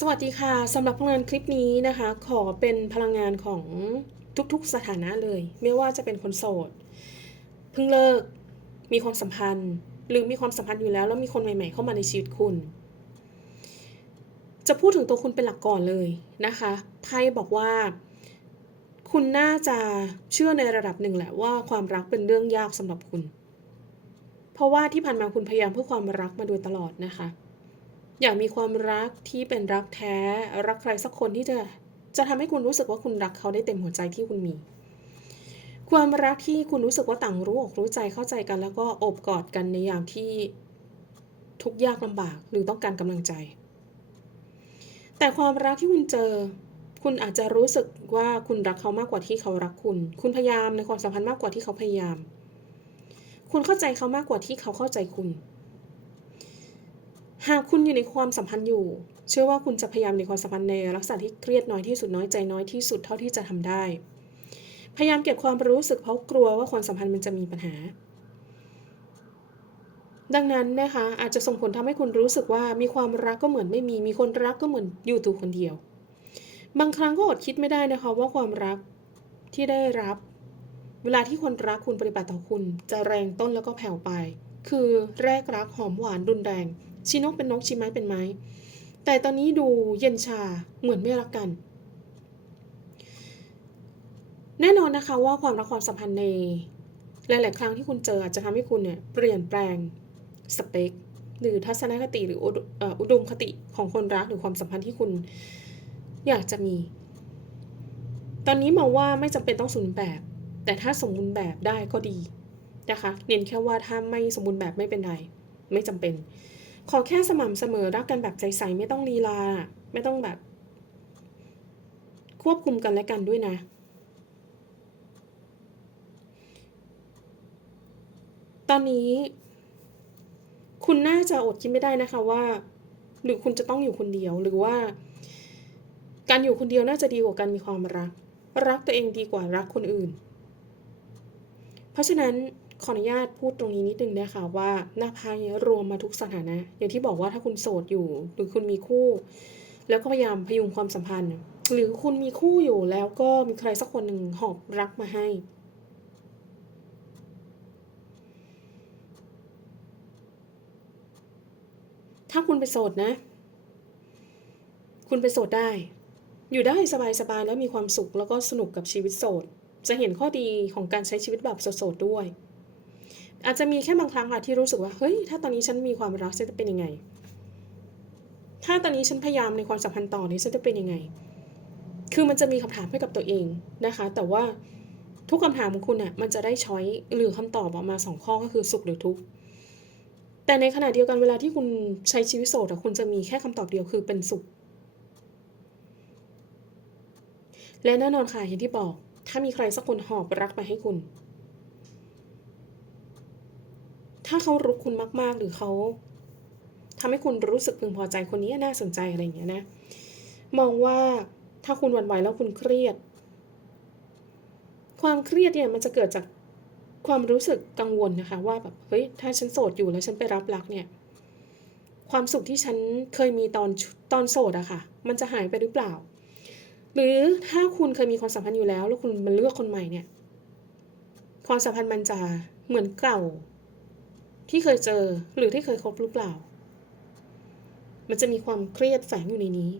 สวัสดีค่ะสำหรับพลังงานคลิปนี้นะคะ ขอเป็นพลังงานของทุกๆสถานะเลย ไม่ว่าจะเป็นคนโสด เพิ่งเลิกมีความสัมพันธ์ หรือมีความสัมพันธ์อยู่แล้ว แล้วมีคนใหม่ ๆ เข้ามาในชีวิตคุณ จะพูดถึงตัวคุณเป็นหลักก่อนเลยนะคะไพ่บอกว่า คุณน่าจะเชื่อในระดับหนึ่งแหละว่าความรักเป็นเรื่องยากสำหรับคุณ เพราะว่าที่ผ่านมาคุณพยายามเพื่อความรักมาโดยตลอดนะคะ อยากมีความรักที่เป็นรักแท้ รักใครสักคนที่จะจะทำให้คุณรู้สึกว่าคุณรักเขาได้เต็มหัวใจที่คุณมี ความรักที่คุณรู้สึกว่าต่างรู้อกรู้ใจเข้าใจกัน แล้วก็อบกอดกันในยามที่ทุกยากลำบากหรือต้องการกำลังใจ แต่ความรักที่คุณเจอ คุณอาจจะรู้สึกว่าคุณรักเขามากกว่าที่เขารักคุณ คุณพยายามในความสัมพันธ์มากกว่าที่เขาพยายาม คุณเข้าใจเขามากกว่าที่เขาเข้าใจคุณ หากคุณอยู่ในความสัมพันธ์อยู่ เชื่อว่าคุณจะพยายามในความสัมพันธ์ในลักษณะที่เครียดน้อยที่สุดน้อยใจน้อยที่สุดเท่าที่จะทำได้ พยายามเก็บความรู้สึกเพราะกลัวว่าความสัมพันธ์มันจะมีปัญหา ดังนั้นนะคะอาจจะส่งผลทำให้คุณรู้สึกว่ามีความรักก็เหมือนไม่มี มีคนรักก็เหมือนอยู่ตัวคนเดียว บางครั้งก็อดคิดไม่ได้นะคะว่าความรักที่ได้รับ เวลาที่คนรักคุณปฏิบัติต่อคุณ จะแรงต้นแล้วก็แผ่วไป คือแรกรักหอมหวานรุนแรง ชีนกเป็นนกชีไม้เป็นไม้ แต่ตอนนี้ดูเย็นชาเหมือนไม่รักกัน แน่นอนนะคะว่าความรักความสัมพันธ์ในหลาย ๆ ครั้งที่คุณเจออาจจะทำให้คุณเนี่ยเปลี่ยนแปลงสเปคหรือทัศนคติหรืออุดมคติของคนรักหรือความสัมพันธ์ที่คุณอยากจะมี ตอนนี้มองว่าไม่จำเป็นต้องสมบูรณ์แบบ แต่ถ้าสมบูรณ์แบบได้ก็ดีนะคะ เน้นแค่ว่าถ้าไม่สมบูรณ์แบบไม่เป็นไร ไม่จำเป็น ขอแค่สม่ำเสมอรักกันแบบใจใสไม่ต้องลีลา ไม่ต้องแบบ ควบคุมกันและกันด้วยนะ ตอนนี้ คุณน่าจะอดคิดไม่ได้นะคะว่า หรือคุณจะต้องอยู่คนเดียวหรือว่า การอยู่คนเดียวน่าจะดีกว่าการมีความรัก รักตัวเองดีกว่ารักคนอื่น เพราะฉะนั้น ขออนุญาตพูดตรงนี้นิดนึงนะคะว่าหน้าไพ่รวมมาทุกสถานะ อย่างที่บอกว่าถ้าคุณโสดอยู่ หรือคุณมีคู่ แล้วก็พยายามพยุงความสัมพันธ์ หรือคุณมีคู่อยู่แล้วก็มีใครสักคนหนึ่งหอบรักมาให้ ถ้าคุณไปโสดนะ คุณไปโสดได้ อยู่ได้สบายๆแล้วมีความสุขแล้วก็สนุกกับชีวิตโสด จะเห็นข้อดีของการใช้ชีวิตแบบโสดๆด้วย อาจจะมีแค่บางครั้งค่ะที่รู้สึกว่าเฮ้ยถ้าตอนนี้ฉันมีความรักฉันจะเป็นยังไง ถ้าตอนนี้ฉันพยายามในความสัมพันธ์ต่อนี้ฉันจะเป็นยังไง คือมันจะมีคำถามให้กับตัวเองนะคะ แต่ว่าทุกคำถามของคุณอะมันจะได้ช้อยหรือคำตอบออกมาสองข้อก็คือสุขหรือทุกข์แต่ในขณะเดียวกันเวลาที่คุณใช้ชีวิตโสดคุณจะมีแค่คำตอบเดียวคือเป็นสุข และแน่นอนค่ะอย่างที่บอก ถ้ามีใครสักคนหอบรักมาให้คุณ ถ้าเขารุกคุณมาก ๆ หรือเขาทำให้คุณรู้สึกพึงพอใจคนนี้น่าสนใจอะไรอย่างเงี้ยนะ มองว่าถ้าคุณหวั่นไหวแล้วคุณเครียด ความเครียดเนี่ยมันจะเกิดจากความรู้สึกกังวลนะคะ ว่าแบบเฮ้ยถ้าฉันโสดอยู่แล้วฉันไปรับรักเนี่ย ความสุขที่ฉันเคยมีตอนตอนโสดอะค่ะ มันจะหายไปหรือเปล่า หรือถ้าคุณเคยมีความสัมพันธ์อยู่แล้ว แล้วคุณมาเลือกคนใหม่เนี่ย ความสัมพันธ์มันจะเหมือนเก่า ที่เคยเจอหรือที่เคยคบหรือเปล่า มันจะมีความเครียดแฝงอยู่ในนี้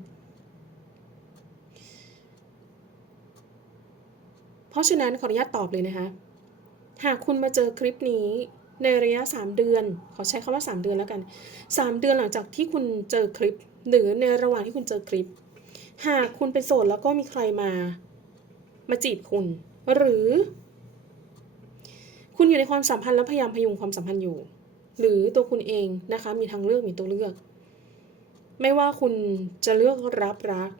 เพราะฉะนั้นขออนุญาตตอบเลยนะคะ หากคุณมาเจอคลิปนี้ในระยะ 3 เดือน ขอใช้คำว่า 3 เดือนแล้วกัน 3 เดือนหลังจากที่คุณเจอคลิป หรือในระหว่างที่คุณเจอคลิป หากคุณเป็นโสดแล้วก็มีใครมา มาจีบคุณ หรือ คุณอยู่ในความสัมพันธ์แล้วพยายามพยุงความสัมพันธ์อยู่ หรือตัวคุณเองนะคะ มีทางเลือกมีตัวเลือก ไม่ว่าคุณจะเลือกรับรัก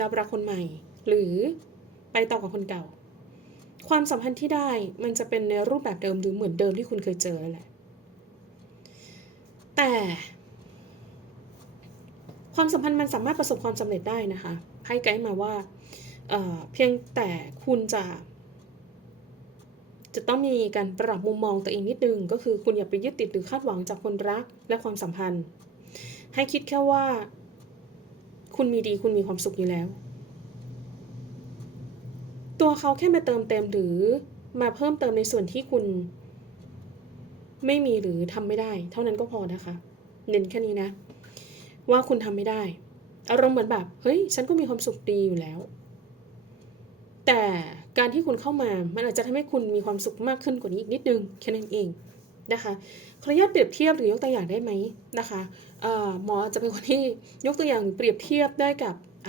รับรักคนใหม่ หรือไปต่อกับคนเก่า ความสัมพันธ์ที่ได้มันจะเป็นในรูปแบบเดิมหรือเหมือนเดิมที่คุณเคยเจอแล้วแหละ แต่ ความสัมพันธ์มันสามารถประสบความสำเร็จได้นะคะให้ไกด์มาว่าเเพียงแต่คุณจะ จะต้องมีการปรับมุมมองตัวเองนิดนึง ก็คือคุณอย่าไปยึดติดหรือคาดหวังจากคนรักและความสัมพันธ์ ให้คิดแค่ว่า คุณมีดีคุณมีความสุขอยู่แล้ว ตัวเขาแค่มาเติมเต็มหรือมาเพิ่มเติมในส่วนที่คุณ ไม่มีหรือทำไม่ได้ เท่านั้นก็พอนะคะ เน้นแค่นี้นะ ว่าคุณทำไม่ได้ อารมณ์เหมือนแบบ เฮ้ย ฉันก็มีความสุขดีอยู่แล้ว แต่การที่คุณเข้ามา มันอาจจะทำให้คุณมีความสุขมากขึ้นกว่านี้อีกนิดนึงแค่นั้นเองนะคะขออนุญาตเปรียบเทียบหรือยกตัวอย่างได้ไหมนะคะหมอจะเป็นคนที่ยกตัวอย่างเปรียบเทียบได้กับอ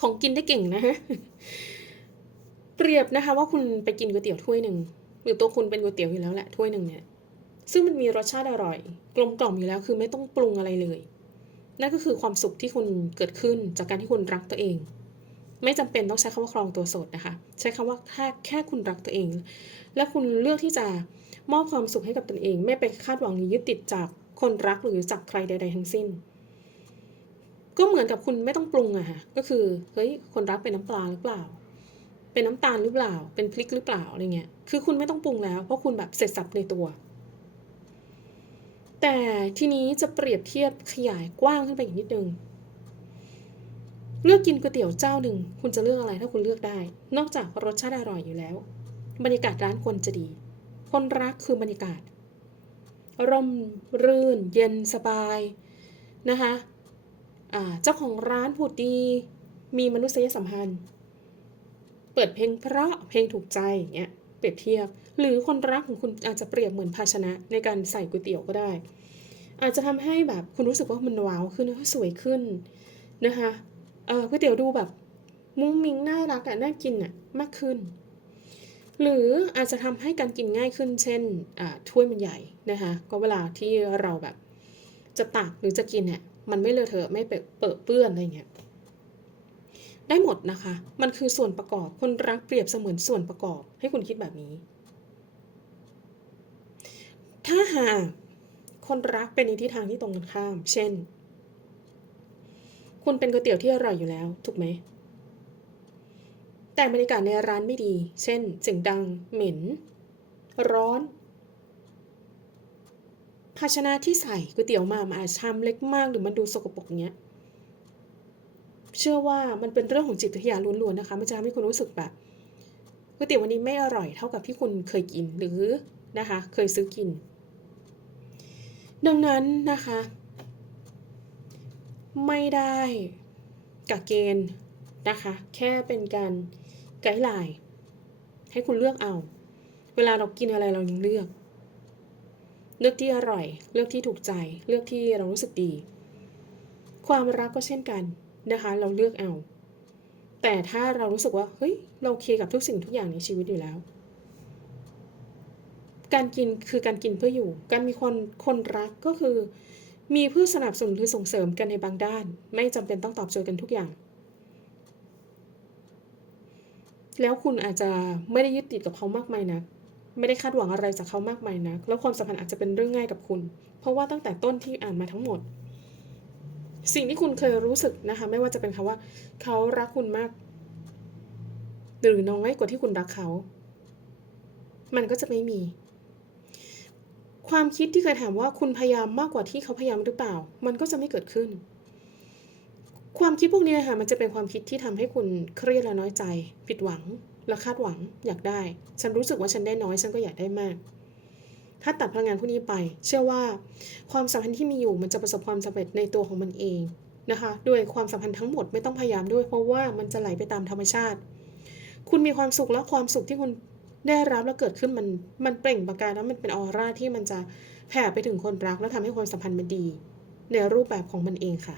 ของกินได้เก่งนะฮะเปรียบนะคะว่าคุณไปกินก๋วยเตี๋ยวถ้วยหนึ่งหรือตัวคุณเป็นก๋วยเตี๋ยวอยู่แล้วแหละถ้วยหนึ่งเนี่ยซึ่งมันมีรสชาติอร่อย กลมกล่อมอยู่แล้วคือไม่ต้องปรุงอะไรเลย นั่นก็คือความสุขที่คุณเกิดขึ้นจากการที่คุณรักตัวเอง ไม่จำเป็นต้องใช้คำว่าครองตัวโสดนะคะ ใช้คำว่าแค่แค่คุณรักตัวเอง และคุณเลือกที่จะมอบความสุขให้กับตนเอง ไม่ไปคาดหวังหรือยึดติดจากคนรักหรือจากใครใด ๆ ทั้งสิ้น ก็เหมือนกับคุณไม่ต้องปรุงอะค่ะก็คือเฮ้ยคนรักเป็นน้ำปลาหรือเปล่า เป็นน้ำตาลหรือเปล่า เป็นพริกหรือเปล่าอะไรเงี้ยคือคุณไม่ต้องปรุงแล้วเพราะคุณแบบเสร็จสับในตัว แต่ทีนี้จะเปรียบเทียบขยายกว้างขึ้นไปอีกนิดนึง เลือกกินก๋วยเตี๋ยวเจ้าหนึ่ง คุณจะเลือกอะไรถ้าคุณเลือกได้ นอกจากรสชาติอร่อยอยู่แล้ว บรรยากาศร้านควรจะดี คนรักคือบรรยากาศ ร่มรื่น เย็นสบายนะคะเจ้าของร้านพูดดี มีมนุษยสัมพันธ์ เปิดเพลงเพราะเพลงถูกใจอย่างเงี้ยเปรียบเทียบ หรือคนรักของคุณอาจจะเปรียบเหมือนภาชนะในการใส่ก๋วยเตี๋ยวก็ได้ อาจจะทำให้แบบคุณรู้สึกว่ามันว้าวขึ้นสวยขึ้นนะคะ เออก๋วยเตี๋ยวดูแบบ มุ้งมิ้งน่ารักอะน่ากินอะมากขึ้น หรืออาจจะทำให้การกินง่ายขึ้น เช่นถ้วยมันใหญ่นะคะ ก็เวลาที่เราแบบจะตักหรือจะกินเนี่ยมันไม่เลอะเทอะไม่เปเปื้อเปื้อนอะไรเงี้ยได้หมดนะคะ มันคือส่วนประกอบ คนรักเปรียบเสมือนส่วนประกอบ ให้คุณคิดแบบนี้ ถ้าหากคนรักเป็นในทิศทางที่ตรงกันข้าม เช่น คุณเป็นก๋วยเตี๋ยวที่อร่อยอยู่แล้ว ถูกไหม แต่บรรยากาศในร้านไม่ดี เช่นเสียงดัง เหม็น ร้อน ภาชนะที่ใส่ก๋วยเตี๋ยวมามันอาจชามเล็กมากหรือมันดูสกปรกเนี้ย เชื่อว่ามันเป็นเรื่องของจิตวิทยาล้วนๆนะคะ มันจะทำให้คุณรู้สึกแบบก๋วยเตี๋ยววันนี้ไม่อร่อยเท่ากับที่คุณเคยกินหรือนะคะ เคยซื้อกิน ดังนั้นนะคะ ไม่ได้กักเกณฑ์นะคะ แค่เป็นการไกด์ไลน์ให้คุณเลือกเอา เวลาเรากินอะไรเรายังเลือก เลือกที่อร่อย เลือกที่ถูกใจ เลือกที่เรารู้สึกดี ความรักก็เช่นกันนะคะ เราเลือกเอา แต่ถ้าเรารู้สึกว่า เฮ้ย เราโอเคกับทุกสิ่งทุกอย่างในชีวิตอยู่แล้ว การกินคือการกินเพื่ออยู่ การมีคนคนรักก็คือ มีเพื่อสนับสนุนหรือส่งเสริมกันในบางด้าน ไม่จำเป็นต้องตอบโจทย์กันทุกอย่าง แล้วคุณอาจจะไม่ได้ยึดติดกับเขามากมายนะไม่ได้คาดหวังอะไรจากเขามากมายนะแล้วความสัมพันธ์อาจจะเป็นเรื่องง่ายกับคุณ เพราะว่าตั้งแต่ต้นที่อ่านมาทั้งหมด สิ่งที่คุณเคยรู้สึกนะคะ ไม่ว่าจะเป็นคำว่า เขารักคุณมาก หรือน้อยกว่าที่คุณรักเขา มันก็จะไม่มี ความคิดที่เคยถามว่าคุณพยายามมากกว่าที่เขาพยายามหรือเปล่า มันก็จะไม่เกิดขึ้น ความคิดพวกนี้ค่ะมันจะเป็นความคิดที่ทำให้คุณเครียดและน้อยใจ ผิดหวัง และคาดหวังอยากได้ ฉันรู้สึกว่าฉันได้น้อยฉันก็อยากได้มาก ถ้าตัดพลังงานพวกนี้ไป เชื่อว่าความสัมพันธ์ที่มีอยู่มันจะประสบความสำเร็จในตัวของมันเองนะคะด้วยความสัมพันธ์ทั้งหมดไม่ต้องพยายามด้วย เพราะว่ามันจะไหลไปตามธรรมชาติ คุณมีความสุขและความสุขที่คุณ ได้รับแล้วเกิดขึ้นมันมันเปล่งประกายแล้วมันเป็นออร่าที่มันจะแผ่ไปถึงคนรัก และทำให้ความสัมพันธ์มันดี ในรูปแบบของมันเองค่ะ